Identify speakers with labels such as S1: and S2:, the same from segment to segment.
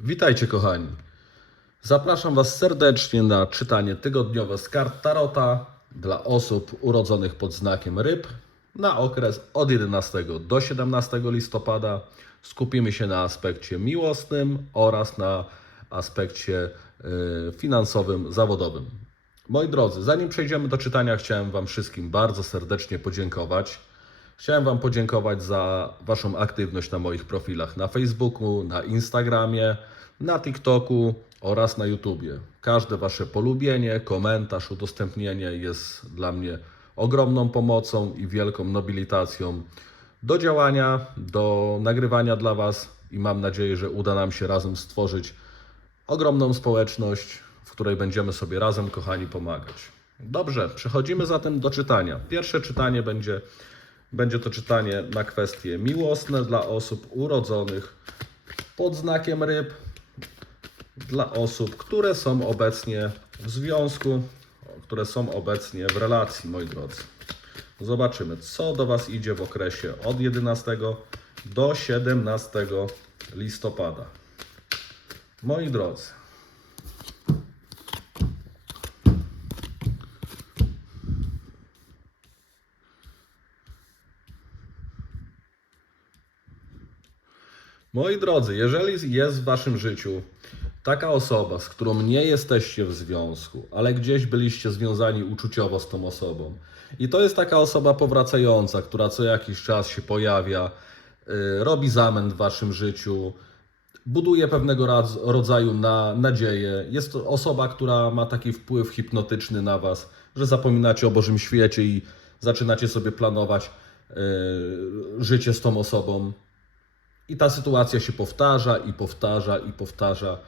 S1: Witajcie kochani. Zapraszam Was serdecznie na czytanie tygodniowe z kart Tarota dla osób urodzonych pod znakiem ryb na okres od 11 do 17 listopada. Skupimy się na aspekcie miłosnym oraz na aspekcie y, finansowym, zawodowym. Moi drodzy, zanim przejdziemy do czytania, chciałem Wam wszystkim bardzo serdecznie podziękować. Chciałem Wam podziękować za Waszą aktywność na moich profilach na Facebooku, na Instagramie, na TikToku oraz na YouTubie. Każde Wasze polubienie, komentarz, udostępnienie jest dla mnie ogromną pomocą i wielką nobilitacją do działania, do nagrywania dla Was i mam nadzieję, że uda nam się razem stworzyć ogromną społeczność, w której będziemy sobie razem, kochani, pomagać. Dobrze, przechodzimy zatem do czytania. Pierwsze czytanie będzie, będzie to czytanie na kwestie miłosne dla osób urodzonych pod znakiem ryb, dla osób, które są obecnie w związku, które są obecnie w relacji, moi drodzy. Zobaczymy, co do Was idzie w okresie od 11 do 17 listopada. Moi drodzy, moi drodzy, jeżeli jest w Waszym życiu taka osoba, z którą nie jesteście w związku, ale gdzieś byliście związani uczuciowo z tą osobą, i to jest taka osoba powracająca, która co jakiś czas się pojawia, y, robi zamęt w Waszym życiu, buduje pewnego rodzaju na, nadzieję. Jest to osoba, która ma taki wpływ hipnotyczny na Was, że zapominacie o Bożym świecie i zaczynacie sobie planować y, życie z tą osobą. I ta sytuacja się powtarza i powtarza i powtarza.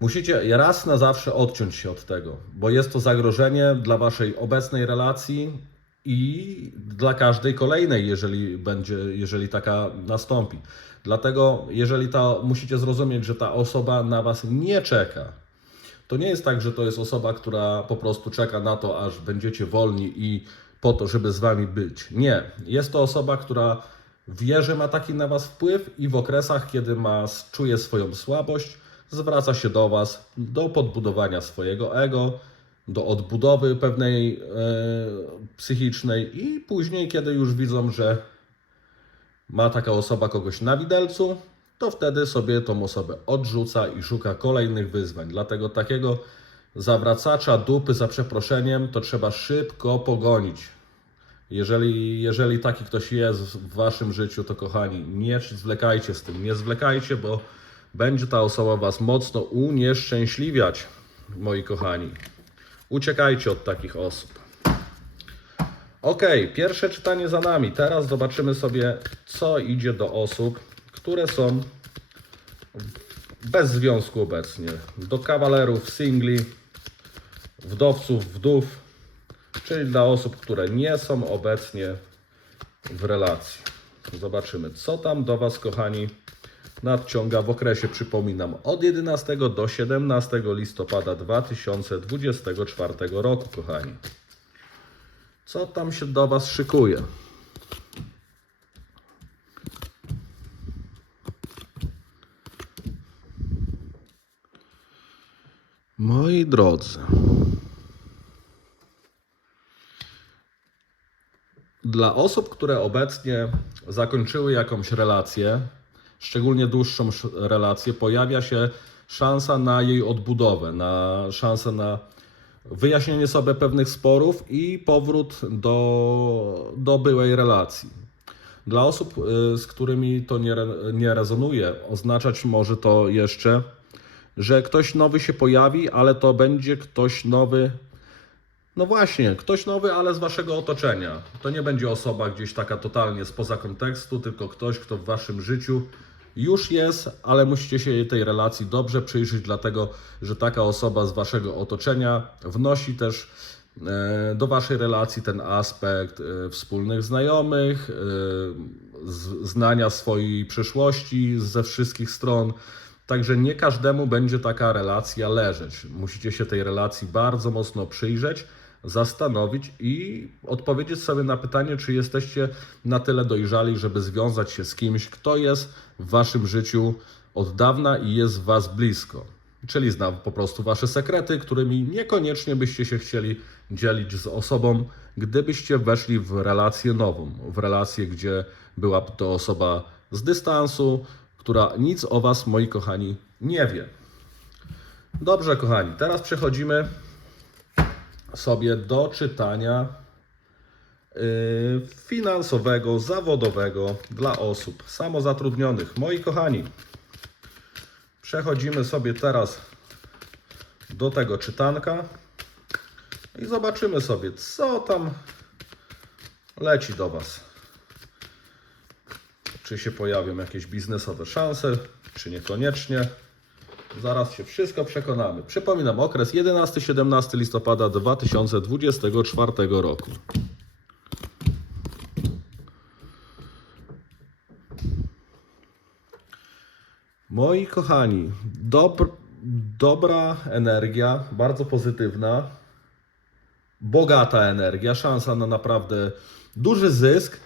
S1: Musicie raz na zawsze odciąć się od tego, bo jest to zagrożenie dla waszej obecnej relacji i dla każdej kolejnej, jeżeli będzie, jeżeli taka nastąpi. Dlatego, jeżeli ta, musicie zrozumieć, że ta osoba na was nie czeka. To nie jest tak, że to jest osoba, która po prostu czeka na to, aż będziecie wolni i po to, żeby z wami być. Nie. Jest to osoba, która wie, że ma taki na was wpływ i w okresach, kiedy ma, czuje swoją słabość, zwraca się do was do podbudowania swojego ego, do odbudowy pewnej e, psychicznej i później, kiedy już widzą, że ma taka osoba kogoś na widelcu, to wtedy sobie tą osobę odrzuca i szuka kolejnych wyzwań. Dlatego takiego zawracacza dupy za przeproszeniem to trzeba szybko pogonić. Jeżeli, jeżeli taki ktoś jest w waszym życiu, to kochani, nie zwlekajcie z tym, nie zwlekajcie, bo będzie ta osoba was mocno unieszczęśliwiać, moi kochani. Uciekajcie od takich osób. Ok, pierwsze czytanie za nami. Teraz zobaczymy sobie, co idzie do osób, które są bez związku obecnie. Do kawalerów, singli, wdowców, wdów, czyli dla osób, które nie są obecnie w relacji. Zobaczymy, co tam do Was, kochani, nadciąga w okresie, przypominam, od 11 do 17 listopada 2024 roku, kochani. Co tam się do Was szykuje? Moi drodzy, dla osób, które obecnie zakończyły jakąś relację, szczególnie dłuższą sz- relację, pojawia się szansa na jej odbudowę, na szansę na wyjaśnienie sobie pewnych sporów i powrót do, do byłej relacji. Dla osób, y, z którymi to nie, nie rezonuje, oznaczać może to jeszcze, że ktoś nowy się pojawi, ale to będzie ktoś nowy no właśnie, ktoś nowy, ale z waszego otoczenia. To nie będzie osoba gdzieś taka totalnie spoza kontekstu, tylko ktoś, kto w waszym życiu już jest, ale musicie się tej relacji dobrze przyjrzeć, dlatego że taka osoba z waszego otoczenia wnosi też e, do waszej relacji ten aspekt e, wspólnych znajomych, e, znania swojej przeszłości ze wszystkich stron. Także nie każdemu będzie taka relacja leżeć. Musicie się tej relacji bardzo mocno przyjrzeć, zastanowić i odpowiedzieć sobie na pytanie, czy jesteście na tyle dojrzali, żeby związać się z kimś, kto jest w waszym życiu od dawna i jest Was blisko. Czyli zna po prostu Wasze sekrety, którymi niekoniecznie byście się chcieli dzielić z osobą, gdybyście weszli w relację nową, w relację, gdzie byłaby to osoba z dystansu, która nic o Was, moi kochani, nie wie. Dobrze, kochani, teraz przechodzimy sobie do czytania yy, finansowego, zawodowego dla osób samozatrudnionych. Moi kochani, przechodzimy sobie teraz do tego czytanka i zobaczymy sobie, co tam leci do Was. Czy się pojawią jakieś biznesowe szanse, czy niekoniecznie. Zaraz się wszystko przekonamy. Przypominam, okres 11-17 listopada 2024 roku. Moi kochani, dobr, dobra energia, bardzo pozytywna, bogata energia, szansa na naprawdę duży zysk,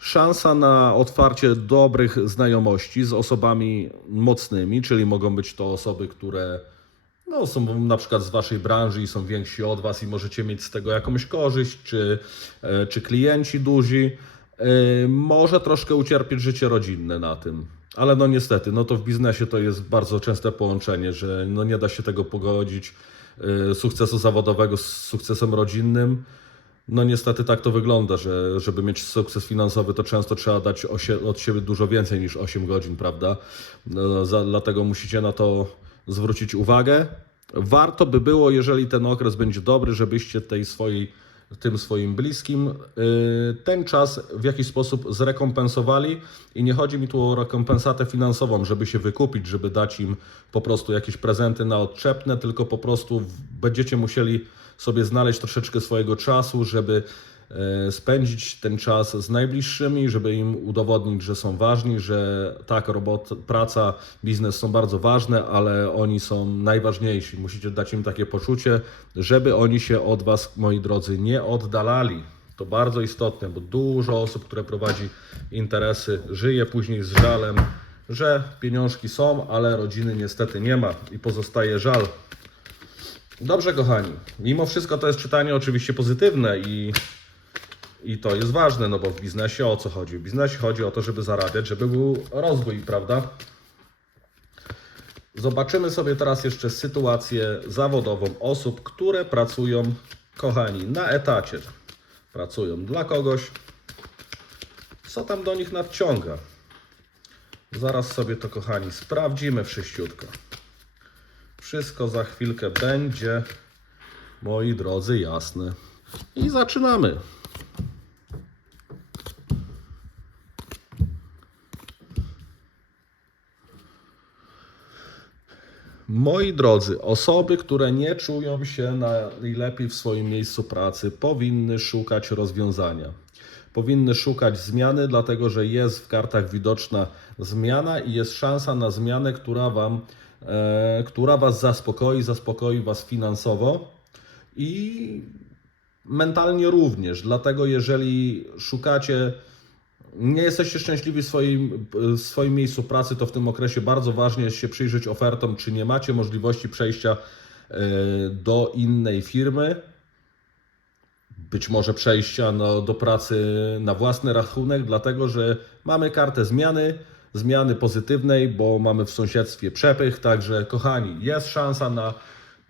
S1: szansa na otwarcie dobrych znajomości z osobami mocnymi, czyli mogą być to osoby, które no, są na przykład z Waszej branży i są więksi od Was i możecie mieć z tego jakąś korzyść, czy, e, czy klienci duzi. E, Może troszkę ucierpieć życie rodzinne na tym. Ale no niestety, no to w biznesie to jest bardzo częste połączenie, że no nie da się tego pogodzić e, sukcesu zawodowego z sukcesem rodzinnym. No niestety tak to wygląda, że żeby mieć sukces finansowy, to często trzeba dać od siebie dużo więcej niż 8 godzin, prawda? No, za, dlatego musicie na to zwrócić uwagę. Warto by było, jeżeli ten okres będzie dobry, żebyście tej swojej, tym swoim bliskim yy, ten czas w jakiś sposób zrekompensowali. I nie chodzi mi tu o rekompensatę finansową, żeby się wykupić, żeby dać im po prostu jakieś prezenty na odczepne, tylko po prostu będziecie musieli sobie znaleźć troszeczkę swojego czasu, żeby e, spędzić ten czas z najbliższymi, żeby im udowodnić, że są ważni, że tak, robota, praca, biznes są bardzo ważne, ale oni są najważniejsi. Musicie dać im takie poczucie, żeby oni się od Was, moi drodzy, nie oddalali. To bardzo istotne, bo dużo osób, które prowadzi interesy, żyje później z żalem, że pieniążki są, ale rodziny niestety nie ma i pozostaje żal. Dobrze, kochani. Mimo wszystko to jest czytanie oczywiście pozytywne i, i to jest ważne, no bo w biznesie o co chodzi? W biznesie chodzi o to, żeby zarabiać, żeby był rozwój, prawda? Zobaczymy sobie teraz jeszcze sytuację zawodową osób, które pracują, kochani, na etacie. Pracują dla kogoś. Co tam do nich nadciąga? Zaraz sobie to, kochani, sprawdzimy wszyściutko. Wszystko za chwilkę będzie, moi drodzy, jasne. I zaczynamy. Moi drodzy, osoby, które nie czują się najlepiej w swoim miejscu pracy, powinny szukać rozwiązania. Powinny szukać zmiany, dlatego że jest w kartach widoczna zmiana i jest szansa na zmianę, która, wam, która Was zaspokoi, zaspokoi Was finansowo i mentalnie również. Dlatego, jeżeli szukacie nie jesteście szczęśliwi w swoim, w swoim miejscu pracy, to w tym okresie bardzo ważnie jest się przyjrzeć ofertom, czy nie macie możliwości przejścia e, do innej firmy, być może przejścia no, do pracy na własny rachunek, dlatego że mamy kartę zmiany, zmiany pozytywnej, bo mamy w sąsiedztwie przepych, także kochani, jest szansa na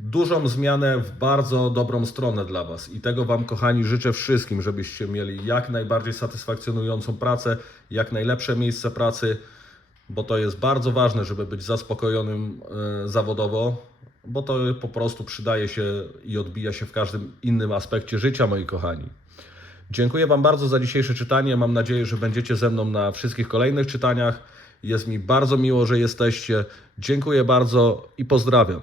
S1: dużą zmianę w bardzo dobrą stronę dla Was. I tego Wam, kochani, życzę wszystkim, żebyście mieli jak najbardziej satysfakcjonującą pracę, jak najlepsze miejsce pracy, bo to jest bardzo ważne, żeby być zaspokojonym e, zawodowo, bo to po prostu przydaje się i odbija się w każdym innym aspekcie życia, moi kochani. Dziękuję Wam bardzo za dzisiejsze czytanie. Mam nadzieję, że będziecie ze mną na wszystkich kolejnych czytaniach. Jest mi bardzo miło, że jesteście. Dziękuję bardzo i pozdrawiam.